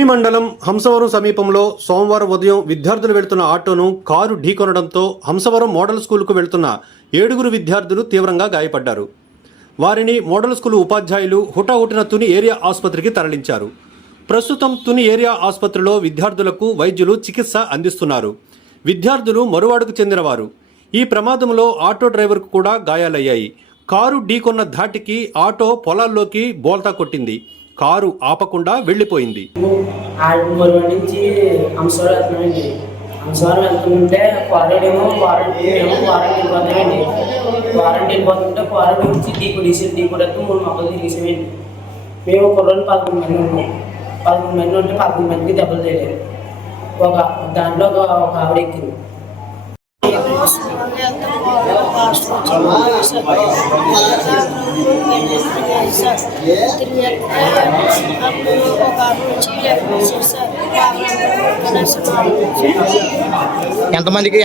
తుని మండలం హంసవరం సమీపంలో సోమవారం ఉదయం విద్యార్థులు వెళ్తున్న ఆటోను కారు ఢీకొనడంతో హంసవరం మోడల్ స్కూలుకు వెళ్తున్న 7 విద్యార్థులు తీవ్రంగా గాయపడ్డారు. వారిని మోడల్ స్కూలు ఉపాధ్యాయులు హుటాహుటిన తుని ఏరియా ఆసుపత్రికి తరలించారు. ప్రస్తుతం తుని ఏరియా ఆసుపత్రిలో విద్యార్థులకు వైద్యులు చికిత్స అందిస్తున్నారు. విద్యార్థులు మరువాడుకు చెందినవారు. ఈ ప్రమాదంలో ఆటో డ్రైవర్కు కూడా గాయాలయ్యాయి. కారు ఢీకొన్న ధాటికి ఆటో పొలాల్లోకి బోల్తా కొట్టింది. కారు ఆపకుండా వెళ్లిపోయింది. నుంచి హంసవరం వెళ్తుంటే వారంటీ వెళ్ళిపోతుంటే వారంటీ నుంచి ఢీకొడేస్తూ 3 మొక్కలు తీసేయండి. మేము కుర్రోళ్ళు 11 మంది ఉంటే 11 మందికి దెబ్బలు తేలేదు. దాంట్లో ఒక ఆవిడ ఎక్కింది.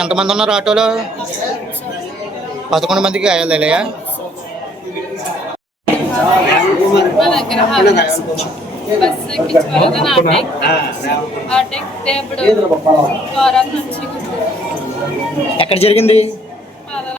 ఎంతమంది ఉన్నారు ఆటోలో? 11 మందికి గాయాలయ్యా? ఎక్కడ జరిగింది?